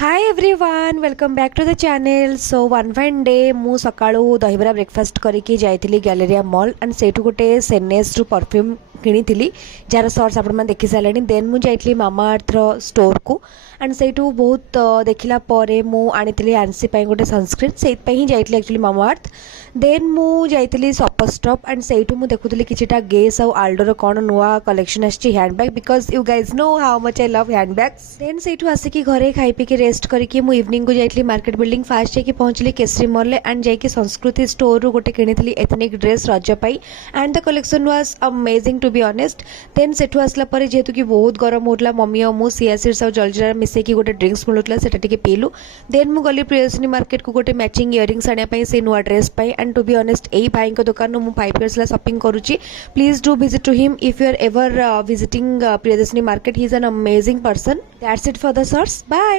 Hi everyone welcome back to the channel. So one fine day मु सकाळू dahibara breakfast करके जाइली गैलेरिया मॉल एंड सेठू गोटे सेनेस रु परफ्यूम किनी जार सर्ट्स आप देखी सारे। देन मुझे मामा अर्थर स्टोर को एंड सेठू बहुत देखला परे मु आनी आंसी गोटे सनस्क्रीन से ही जाइली एक्चुअली मामा अर्थ। देन मुझे सपर स्टॉप एंड सेठू मु देखुली किछिटा गेस आउ आल्डोर कौन नुआ कलेक्शन आछि handbag because you guys know how much I love handbags. Then सेठू आसिकी घरे खाई पी रेस्ट करके मु इवनिंग को जाइली मार्केट बिल्डिंग फास्ट जाकि पहुँचली केसरी मॉल एंड जाकि संस्कृति स्टोर रू गोटे किनी एथनिक ड्रेस रज पाई and the collection was amazing to be honest. Then सेठू आसला परे जेहेतु कि बहुत गरम होता मम्मी और मु सियासीड्स और जलजीरा मिसेकी गोटे ड्रिंक्स मिलूला से पीलु। देन मु गली प्रियदर्शनी मार्केट को गोटे मैचिंग इयरिंग्स आने से नुआ ड्रेस पाई एंड टू बी ऑनेस्ट यही भाई दुकान मु 5 years शॉपिंग करुच्ची। Please do visit to him if you are ever visiting Priyadarshini market. He is an amazing person. That's it for the shorts. Bye.